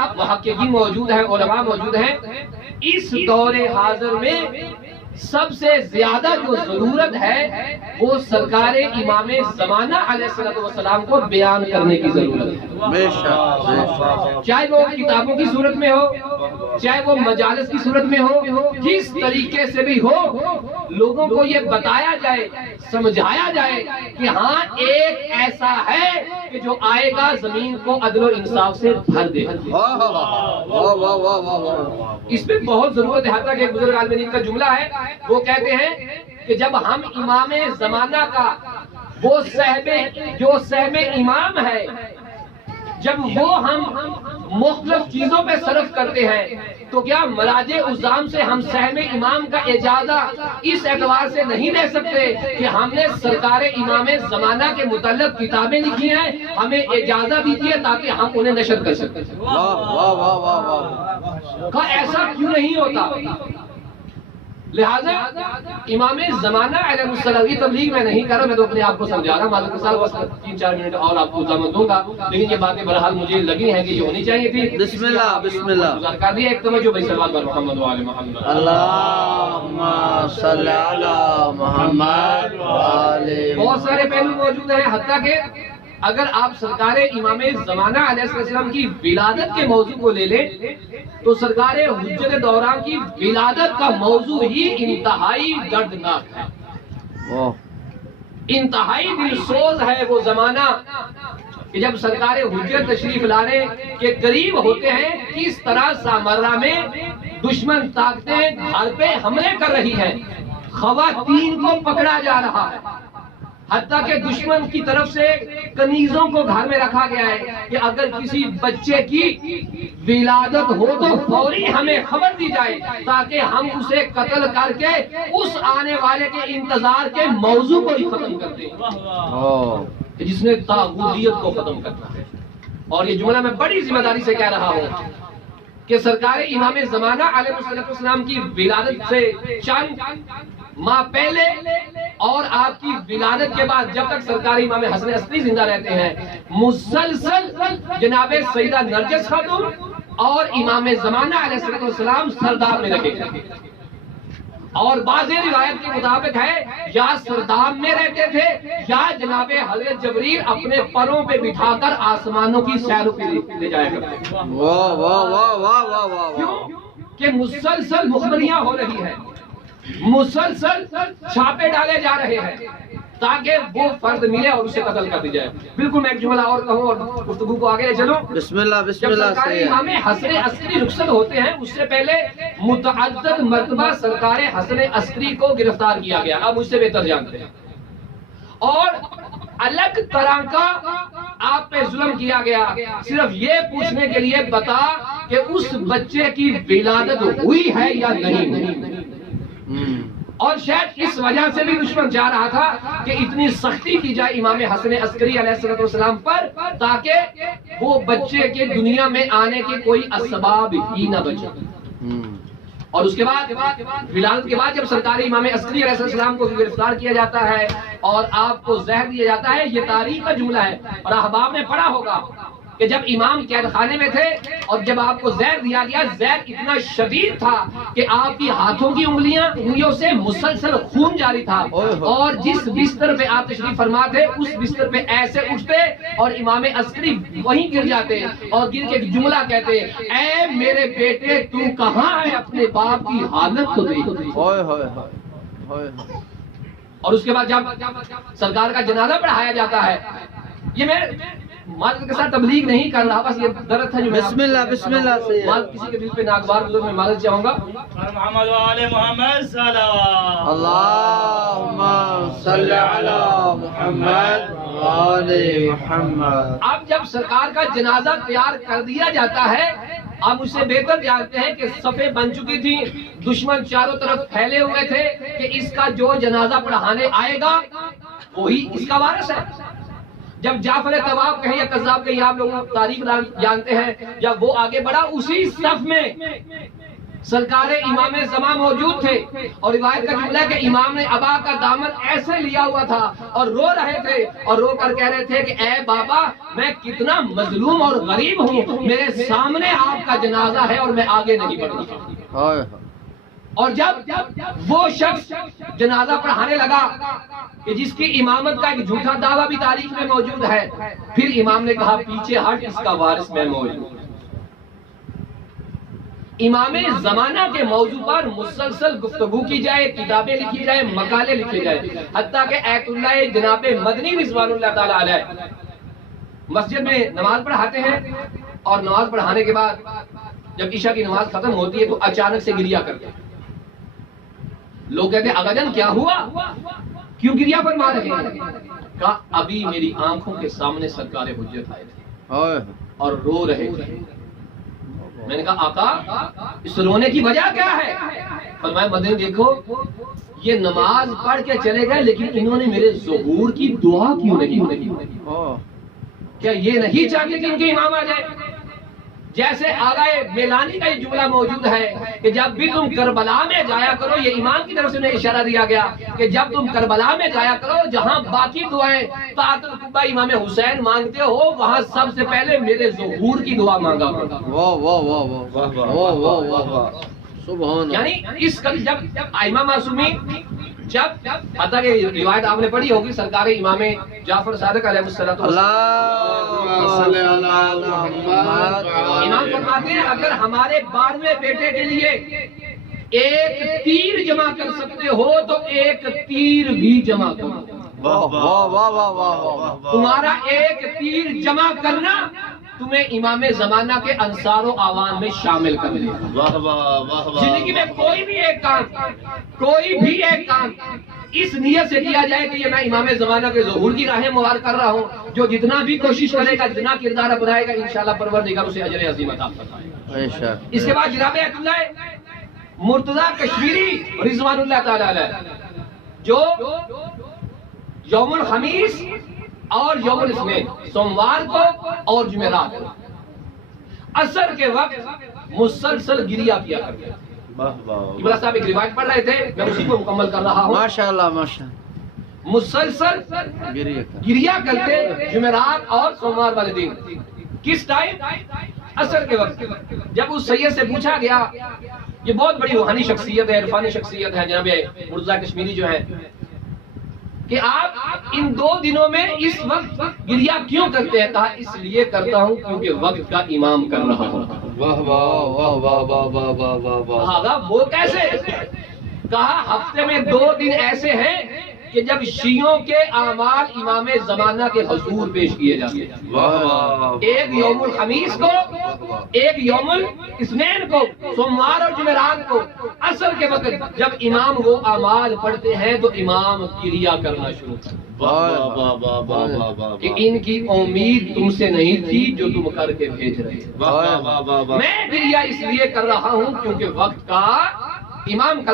آپ محققین موجود ہیں، علماء موجود ہیں، اس دور حاضر میں سب سے زیادہ جو ضرورت ہے وہ سرکار امام زمانہ علیہ السلام کو بیان کرنے کی ضرورت ہے، بے شک، چاہے وہ کتابوں کی صورت میں ہو، چاہے وہ مجالس کی صورت میں ہو، جس طریقے سے بھی ہو، لوگوں کو یہ بتایا جائے، سمجھایا جائے کہ ہاں ایک ایسا ہے کہ جو آئے گا زمین کو عدل و انصاف سے بھر دے۔ واہ واہ واہ واہ واہ واہ واہ۔ اس میں بہت ضرورت ہے، حتیٰ کہ ایک بزرگ عالم دین کا جملہ ہے، وہ کہتے ہیں کہ جب ہم امام زمانہ کا وہ جو سہم امام ہے، جب وہ ہم مختلف چیزوں پہ صرف کرتے ہیں تو کیا مراجع عظام سے ہم سہم امام کا اجازہ اس اعتبار سے نہیں لے سکتے کہ ہم نے سرکار امام زمانہ کے متعلق کتابیں لکھی ہیں، ہمیں اجازہ بھی دی ہے تاکہ ہم انہیں نشر کر سکیں؟ واہ واہ واہ واہ واہ۔ کہ ایسا کیوں نہیں ہوتا؟ لہذا امام زمانہ علیہ السلام کی تبلیغ میں نہیں کر رہا، میں تو اپنے آپ کو سمجھا رہا ہوں، معلوم صاحب بس 3-4 منٹ اور آپ کو زمان دوں گا، لیکن یہ باتیں بہرحال مجھے لگی ہیں کہ یہ ہونی چاہیے تھی۔ بسم اللہ بسم اللہ۔ گزار کر دیا ایک توجہ بھائی صلوات بر محمد و آل محمد۔ اللہم صلی علی محمد و آل محمد۔ بہت سارے پہلو موجود ہیں، حتیٰ کہ اگر آپ سرکار امام زمانہ علیہ السلام کی ولادت کے موضوع کو لے لیں تو سرکار حجت دوران کی ولادت کا موضوع ہی انتہائی دردناک ہے، انتہائی دلسوز ہے۔ وہ زمانہ کہ جب سرکار حجت تشریف لانے کے قریب ہوتے ہیں، کس طرح سامرہ میں دشمن طاقتیں گھر پہ حملے کر رہی ہیں، خواتین کو پکڑا جا رہا ہے، حتیٰ کہ دشمن کی طرف سے کنیزوں کو گھر میں رکھا گیا ہے کہ اگر کسی بچے کی ولادت ہو تو فوری ہمیں خبر دی جائے تاکہ ہم اسے قتل کر کے اس آنے والے کے انتظار کے موضوع کو ہی ختم کر دیں، جس نے طاغوتیت کو ختم کرنا ہے۔ اور یہ جملہ میں بڑی ذمہ داری سے کہہ رہا ہوں کہ سرکار امام زمانہ علیہ السلام کی ولادت سے چند ماہ پہلے اور آپ کی ولادت کے بعد جب تک سرکار امام حسن عسکری زندہ رہتے ہیں، مسلسل جناب سیدہ نرجس خاتون اور امام زمانہ علیہ السلام سرداب میں رکھے گئے، اور بعض روایت کے مطابق ہے یا سرداب میں رہتے تھے یا جناب حضرت جبریل اپنے پروں پہ بٹھا کر آسمانوں کی سیر پہ لے جایا کرتے۔ واہ واہ واہ واہ واہ واہ۔ کیوں کہ مسلسل مخبریاں ہو رہی ہیں، مسلسل چھاپے ڈالے جا رہے ہیں تاکہ وہ فرد ملے اور اسے قتل کر دی جائے۔ بالکل میں ایک جملہ اور کہوں اور گفتگو کو آگے لے چلوں۔ بسم اللہ بسم جب اللہ سرکار امام حسن عسکری رخصت ہوتے ہیں اس سے پہلے متعدد مرتبہ سرکار حسن عسکری کو گرفتار کیا گیا، آپ مجھ سے بہتر جانتے ہیں، اور الگ طرح کا آپ پہ ظلم کیا گیا، صرف یہ پوچھنے کے لیے بتا کہ اس بچے کی ولادت ہوئی ہے یا نہیں۔ اور شاید اس وجہ سے بھی دشمن چاہ رہا تھا کہ اتنی سختی کی جائے امام حسن عسکری علیہ السلام پر تاکہ وہ بچے کے دنیا میں آنے کے کوئی اسباب ہی نہ بچے۔ اور اس کے بعد ولادت کے بعد جب سرکار امام عسکری علیہ السلام کو گرفتار کیا جاتا ہے اور آپ کو زہر دیا جاتا ہے، یہ تاریخ کا جملہ ہے اور احباب نے پڑھا ہوگا کہ جب امام قید خانے میں تھے اور جب آپ کو زہر دیا گیا، زہر اتنا شدید تھا کہ آپ کی ہاتھوں کی انگلیوں سے مسلسل خون جاری تھا، اور جس بستر پہ آپ تشریف فرما تھے اس بستر پہ ایسے اٹھتے اور امام عسکری وہیں گر جاتے اور گر کے جملہ کہتے، اے میرے بیٹے تو کہاں ہے، اپنے باپ کی حالت کو دیکھ۔ اور اس کے بعد جب سرکار کا جنازہ پڑھایا جاتا ہے، یہ میں معذرت کے ساتھ تبلیغ نہیں کر رہا، بس یہ درد تھا جو میں بسم اللہ بسم اللہ سے کسی کے دل پہ ناگوار گزر میں معذرت چاہوں گا۔ محمد و آل محمد صلوات۔ اللہم صلی علی محمد و آل محمد۔ اب جب سرکار کا جنازہ تیار کر دیا جاتا ہے، آپ مجھ سے بہتر جانتے ہیں کہ صفیں بن چکی تھی، دشمن چاروں طرف پھیلے ہوئے تھے کہ اس کا جو جنازہ پڑھانے آئے گا وہی اس کا وارث ہے۔ جب جعفر طواب کہیں یا قذاب کہیں، آپ لوگ تاریخ جانتے ہیں، جب وہ آگے بڑھا اسی صف میں سرکار امام زمان موجود تھے اور روایت کا جملہ ہے کہ امام نے ابا کا دامن ایسے لیا ہوا تھا اور رو رہے تھے اور رو کر کہہ رہے تھے کہ اے بابا میں کتنا مظلوم اور غریب ہوں، میرے سامنے آپ کا جنازہ ہے اور میں آگے نہیں بڑھ رہا۔ ہائے اور جب وہ شخص جنازہ پڑھانے لگا کہ جس کی امامت کا ایک جھوٹا دعویٰ بھی تاریخ میں موجود ہے، پھر امام نے کہا پیچھے ہٹ، اس کا وارث میں موجود ہوں۔ امام زمانہ کے موضوع پر مسلسل گفتگو کی جائے، کتابیں لکھی جائے، مقالے لکھے جائے، حتیٰ کہ ایت اللہ جناب مدنی رضوان اللہ تعالیٰ علیہ مسجد میں نماز پڑھاتے ہیں اور نماز پڑھانے کے بعد جب عشاء کی نماز ختم ہوتی ہے تو اچانک سے گریا کرتے ہیں۔ لوگ کہتے ہیں اغاجان کیا ہوا، کیوں گریا فرما رہے ہیں؟ کہا ابھی میری آنکھوں کے سامنے سرکار حجت آئے تھے اور رو رہے تھے۔ میں نے کہا آقا اس رونے کی وجہ کیا ہے؟ فرمایا مدنی دیکھو یہ نماز پڑھ کے چلے گئے لیکن انہوں نے میرے ظہور کی دعا کیوں نہیں؟ کیا یہ نہیں چاہتے کہ ان کے امام آ جائے؟ جیسے آغائے میلانی کا یہ جملہ موجود ہے کہ جب بھی تم کربلا میں جایا کرو، یہ امام کی طرف سے انہیں اشارہ دیا گیا کہ جب تم کربلا میں جایا کرو جہاں باقی دعائیں طاعت القبہ امام حسین مانگتے ہو وہاں سب سے پہلے میرے ظہور کی دعا مانگا کرو۔ واہ واہ واہ واہ واہ واہ واہ واہ سبحان اللہ۔ یعنی اس کا جب ائمہ معصومین جب حتیٰ کہ روایت آپ نے پڑھی ہوگی سرکار امام جعفر صادق علیہ الصلوۃ اللہم صلی علی محمد۔ امام فرماتے ہیں اگر ہمارے 12ویں بیٹے کے لیے ایک تیر جمع کر سکتے ہو تو ایک تیر بھی جمع کرو۔ واہ واہ واہ واہ واہ۔ تمہارا ایک تیر جمع کرنا تمہیں امام زمانہ کے انصار و عوام میں شامل کر لے گا۔ زندگی میں کوئی بھی ایک کام اس نیت سے کیا جائے کہ یہ میں امام زمانہ کے ظہور کی راہیں مہار کر رہا ہوں، جو جتنا بھی کوشش کرے گا، جتنا کردار اپنائے گا، انشاءاللہ پروردگار اسے اجر عظیم عطا فرمائے گا۔ اس کے بعد جناب ایت اللہ مرتضیٰ کشمیری رضوان اللہ تعالی علیہ جو یوم الخمیس اور یوم الاثنین سوموار کو اور جمعرات کو عصر کے وقت مسلسل گریا کیا کرتے ہیں۔ ابراہیم صاحب ایک روایت پڑھ رہے تھے، میں اسی کو مکمل کر رہا ہوں۔ ماشاءاللہ ماشاءاللہ مسلسل گریا کرتے جمعرات اور سوموار والے دن۔ کس ٹائم؟ عصر کے وقت۔ جب اس سید سے پوچھا گیا، یہ بہت بڑی روحانی شخصیت ہے، عرفانی شخصیت ہے جناب مرتضیٰ کشمیری جو ہے، کہ آپ ان 2 دنوں میں اس وقت گریا کیوں کرتے ہیں؟ کہا اس لیے کرتا ہوں کیونکہ وقت کا امام کر رہا ہوں۔ واہ واہ واہ واہ واہ واہ واہ واہ واہ۔ کہا وہ کیسے؟ کہا ہفتے میں 2 دن ایسے ہیں کہ جب شیعوں کے اعمال امام زمانہ کے حضور پیش کیے جاتے ہیں۔ ایک یوم الخمیس کو، ایک یوم الاثنین کو، سوموار اور جمعرات کو عصر کے وقت جب امام وہ اعمال پڑھتے ہیں تو امام گریا کرنا شروع کرتے کہ ان کی امید تم سے نہیں تھی جو تم کر کے بھیج رہے۔ میں گریا اس لیے کر رہا ہوں کیونکہ وقت کا امام کا